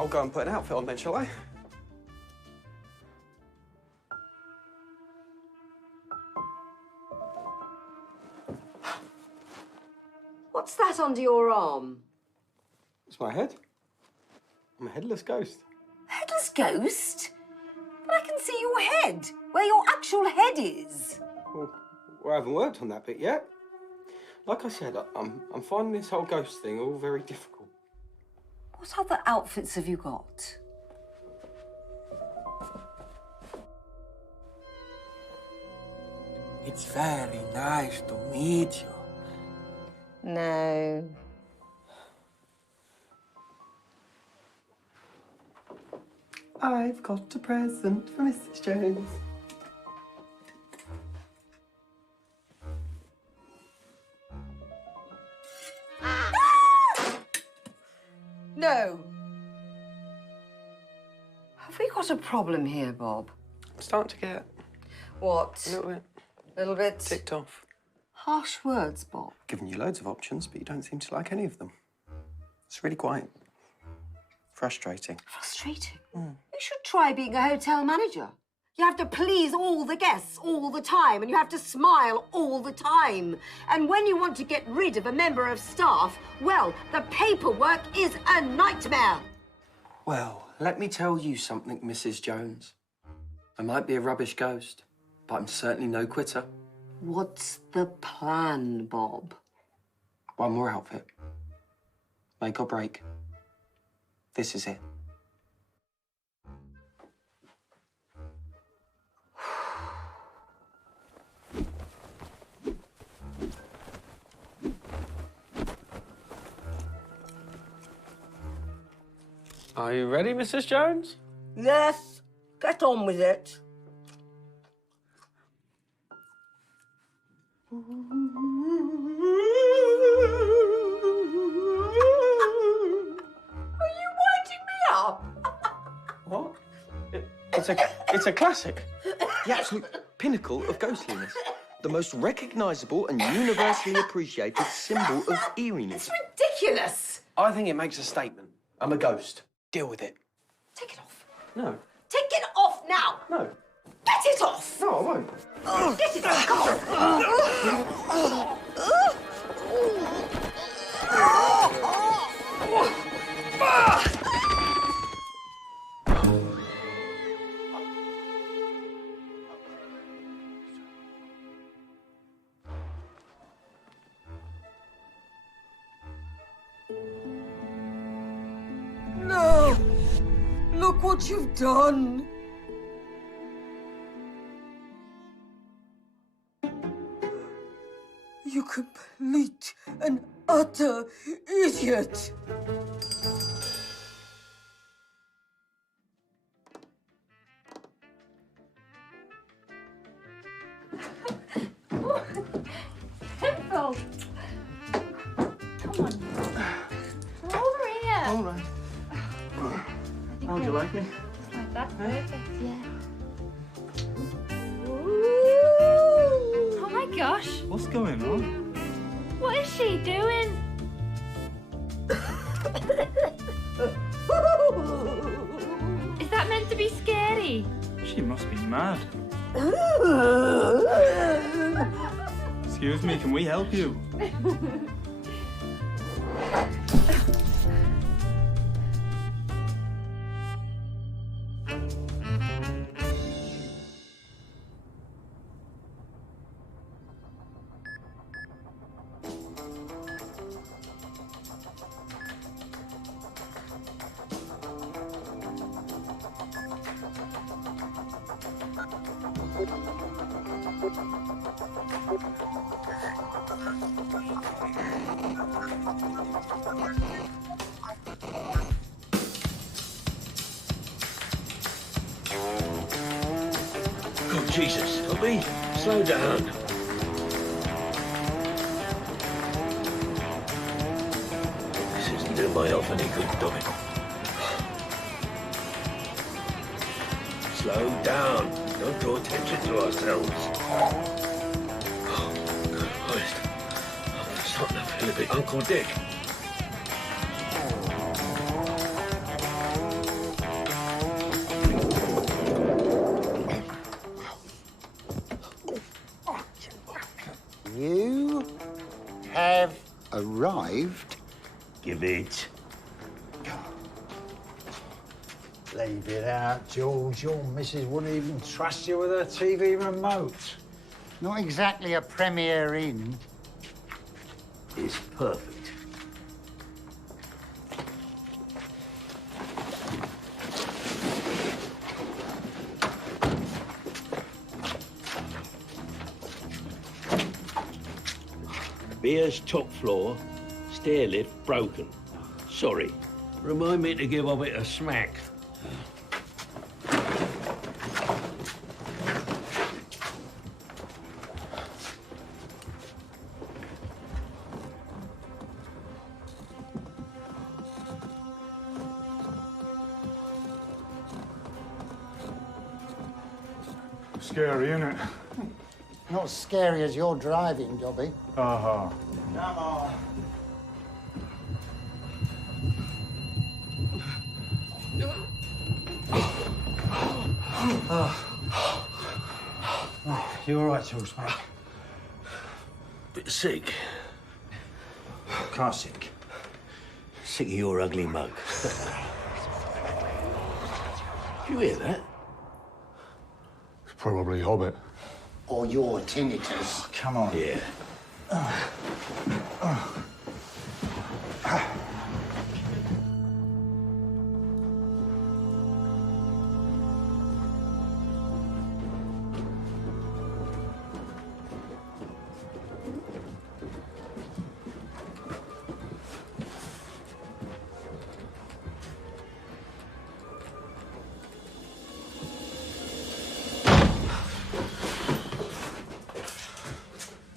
I'll go and put an outfit on then, shall I? What's that under your arm? It's my head. I'm a headless ghost. Headless ghost? But I can see your head, where your actual head is. Well, I haven't worked on that bit yet. Like I said, I'm finding this whole ghost thing all very difficult. What other outfits have you got? It's very nice to meet you. No. I've got a present for Mrs. Jones. No. Have we got a problem here, Bob? I'm starting to get What? a little bit little bit ticked off. harsh words, Bob. Giving you loads of options, but you don't seem to like any of them. It's really quite frustrating. Frustrating? You should try being a hotel manager. You have to please all the guests all the time, and you have to smile all the time. And when you want to get rid of a member of staff, well, the paperwork is a nightmare. Well, let me tell you something, Mrs. Jones. I might be a rubbish ghost, but I'm certainly no quitter. What's the plan, Bob? One more outfit. Make or break. This is it. Are you ready, Mrs. Jones? Yes, Get on with it. Are you winding me up? What? It's a classic. The absolute pinnacle of ghostliness. The most recognisable and universally appreciated symbol of eeriness. It's ridiculous. I think it makes a statement. I'm a ghost. Deal with it. Take it off. No. Take it off now. No. Get it off. No, I won't. Get it off. Come on. No! Look what you've done! You complete and utter idiot! Pencil! Come on. Over here. All right. How'd you like me? Like that, perfect, yeah. Oh my gosh. What's going on? What is she doing? Is that meant to be scary? She must be mad. Excuse me, can we help you? Oh, Jesus, Toby, slow down. This isn't doing my health any good, Toby. Slow down. Don't draw attention to ourselves. Oh, good Christ. I'm starting to feel a bit Uncle Dick. You have arrived. Give it. Leave it out, George. Your missus wouldn't even trust you with her TV remote. Not exactly a Premier Inn. It's perfect. Beer's top floor, stair lift broken. Sorry. Remind me to give of it a smack. Scary, isn't it? Not as scary as your driving, Dobby. Uh-huh. Come on. You all right, George, mate? Bit sick. Car sick. Sick of your ugly mug. Did you hear that? It's probably Hobbit. Or your tinnitus. Oh, come on. Yeah.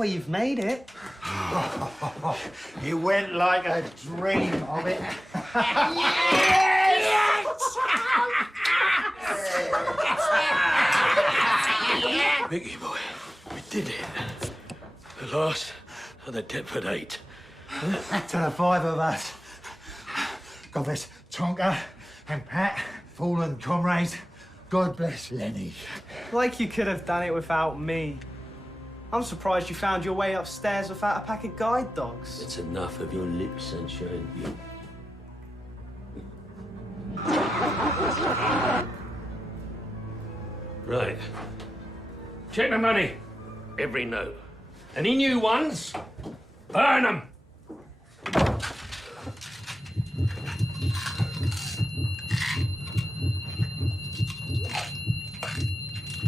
Well, you've made it. It went like a dream of it. Mickey boy, we did it. The last of the Deptford 8. To the 5 of us. God bless Tonka and Pat, fallen comrades. God bless Lenny. Like you could have done it without me. I'm surprised you found your way upstairs without a pack of guide dogs. It's enough of your lip sunshine. Right. Check the money. Every note. Any new ones? Burn them.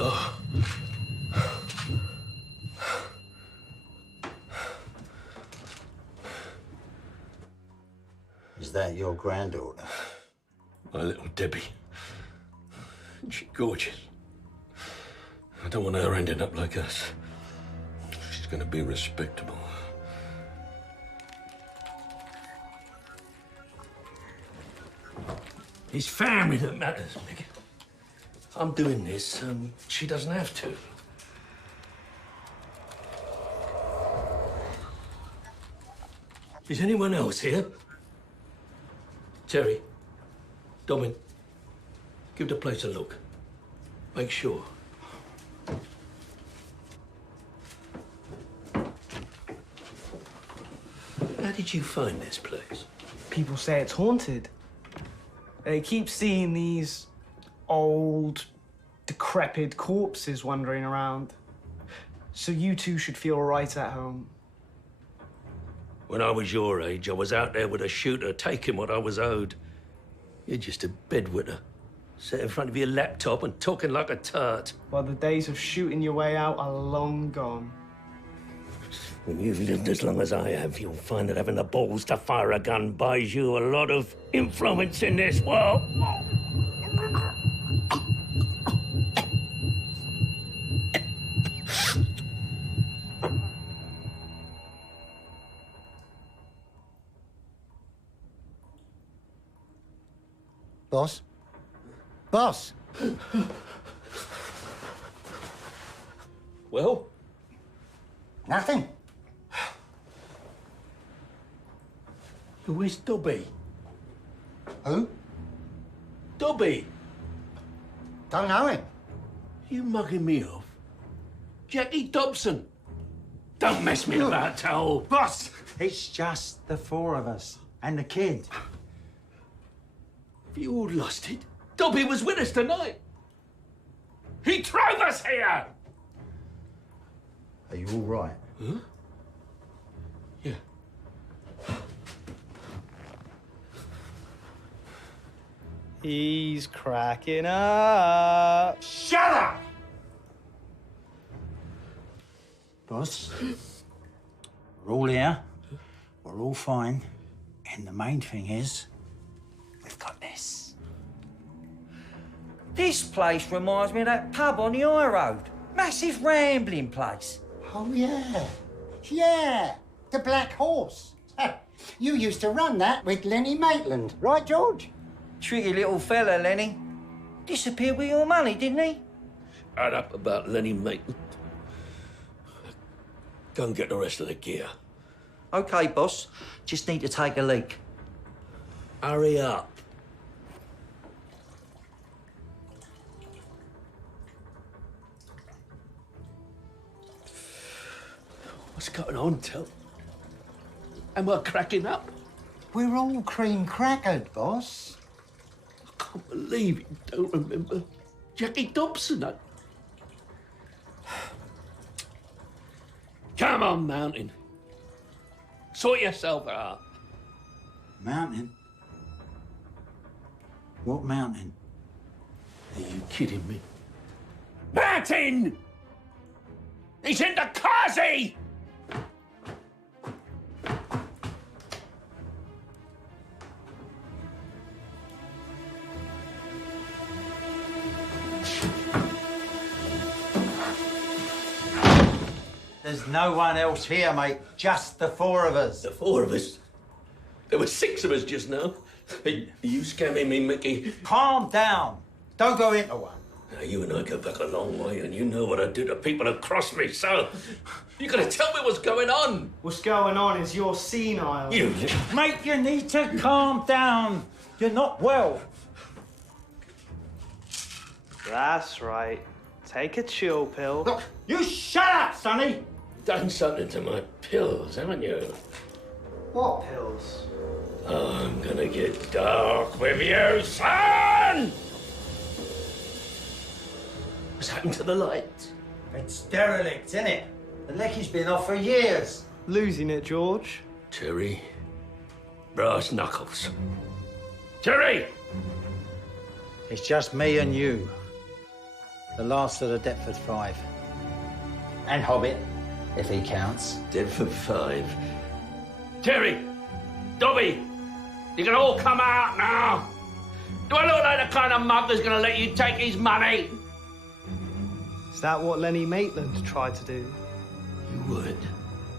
Oh. Is that your granddaughter? My little Debbie. She's gorgeous. I don't want her ending up like us. She's gonna be respectable. It's family that matters, Mick. I'm doing this, she doesn't have to. Is anyone else here? Terry, Domin, give the place a look. Make sure. How did you find this place? People say it's haunted. They keep seeing these old, decrepit corpses wandering around. So you two should feel right at home. When I was your age, I was out there with a shooter, taking what I was owed. You're just a bedwetter, sat in front of your laptop and talking like a tart. Well, the days of shooting your way out are long gone. When you've lived as long as I have, you'll find that having the balls to fire a gun buys you a lot of influence in this world. Boss? Boss! Well? Nothing. Who is Dobby? Who? Dobby! Don't know him. You mugging me off? Jackie Dobson! Don't mess me about, Towel! Boss! It's just the 4 of us and the kid. Have you all lost it? Dobby was with us tonight. He drove us here! Are you all right? Huh? Yeah. He's cracking up. Shut up! Boss, we're all here. We're all fine. And the main thing is, we've got this. This place reminds me of that pub on the high road. Massive rambling place. Oh, yeah. Yeah, the Black Horse. You used to run that with Lenny Maitland, right, George? Tricky little fella, Lenny. Disappeared with your money, didn't he? Shut up about Lenny Maitland. Go and get the rest of the gear. OK, boss. Just need to take a leak. Hurry up. What's going on, Tel? Am I cracking up? We're all cream crackered, boss. I can't believe you don't remember Jackie Dobson. Come on, Mountain. Sort yourself out. Mountain? What mountain? Are you kidding me? Martin! He's in the Kazi! There's no one else here, mate. Just the four of us. The four of us? There were six of us just now. Are you scamming me, Mickey? Calm down. Don't go into one. Now, you and I go back a long way, and you know what I do to people who cross me, so you gotta tell me what's going on. What's going on is you're senile. Mate, you need to calm down. You're not well. That's right. Take a chill pill. Look, you shut up, Sonny. Done something to my pills, haven't you? What pills? Oh, I'm gonna get dark with you, son! What's happened to the lights? It's derelict, isn't it? The lecky's been off for years. Losing it, George. Terry, brass knuckles. Terry! It's just me and you. The last of the Deptford Five. And Hobbit, if he counts. Deptford Five. Terry! Dobby! You can all come out now! Do I look like the kind of mug that's gonna let you take his money? Is that what Lenny Maitland tried to do? You would?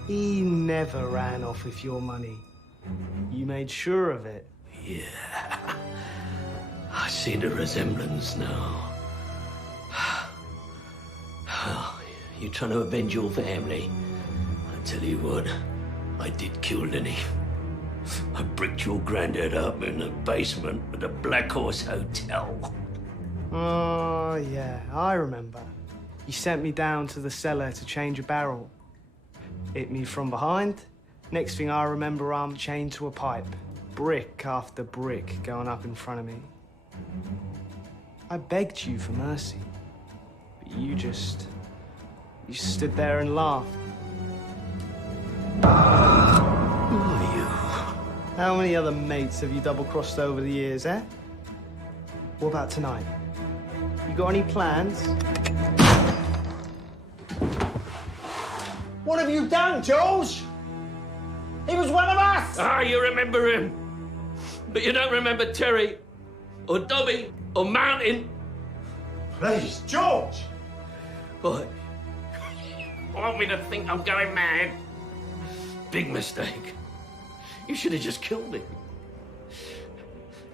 He never ran off with your money. You made sure of it. Yeah. I see the resemblance now. You trying to avenge your family? I tell you what, I did kill Lenny. I bricked your granddad up in the basement of the Black Horse Hotel. Oh, yeah, I remember. You sent me down to the cellar to change a barrel. Hit me from behind. Next thing I remember, I'm chained to a pipe. Brick after brick going up in front of me. I begged you for mercy, but you stood there and laughed. Who are you? How many other mates have you double-crossed over the years, eh? What about tonight? You got any plans? What have you done, George? He was one of us! Ah, you remember him. But you don't remember Terry, or Dobby, or Mountain. Please, George! What? Want me to think I'm going mad? Big mistake. You should have just killed me.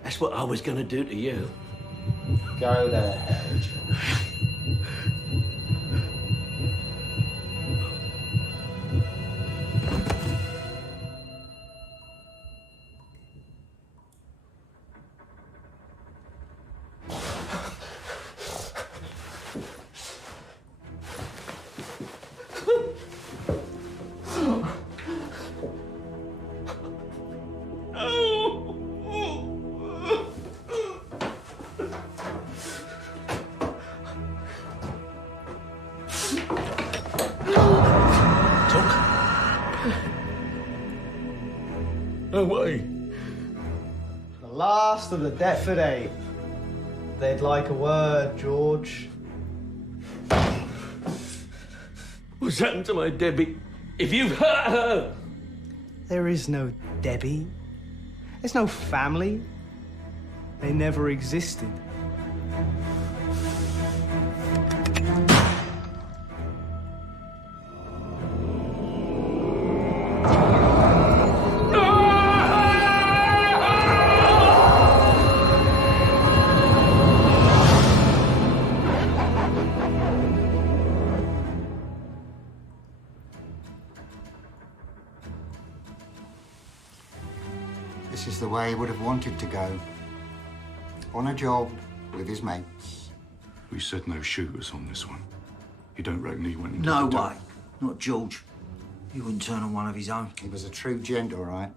That's what I was going to do to you. Go to hell, George. No way. The last of the Deptford Eight. They'd like a word, George. What's happened to my Debbie? If you've hurt her! There is no Debbie. There's no family. They never existed. This is the way he would have wanted to go. On a job with his mates. We said no shooters on this one. You don't reckon he went into No the way. Not George. He wouldn't turn on one of his own. He was a true gent, all right.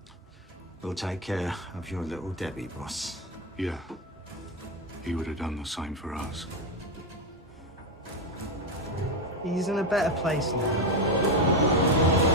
We'll take care of your little Debbie, boss. Yeah. He would have done the same for us. He's in a better place now.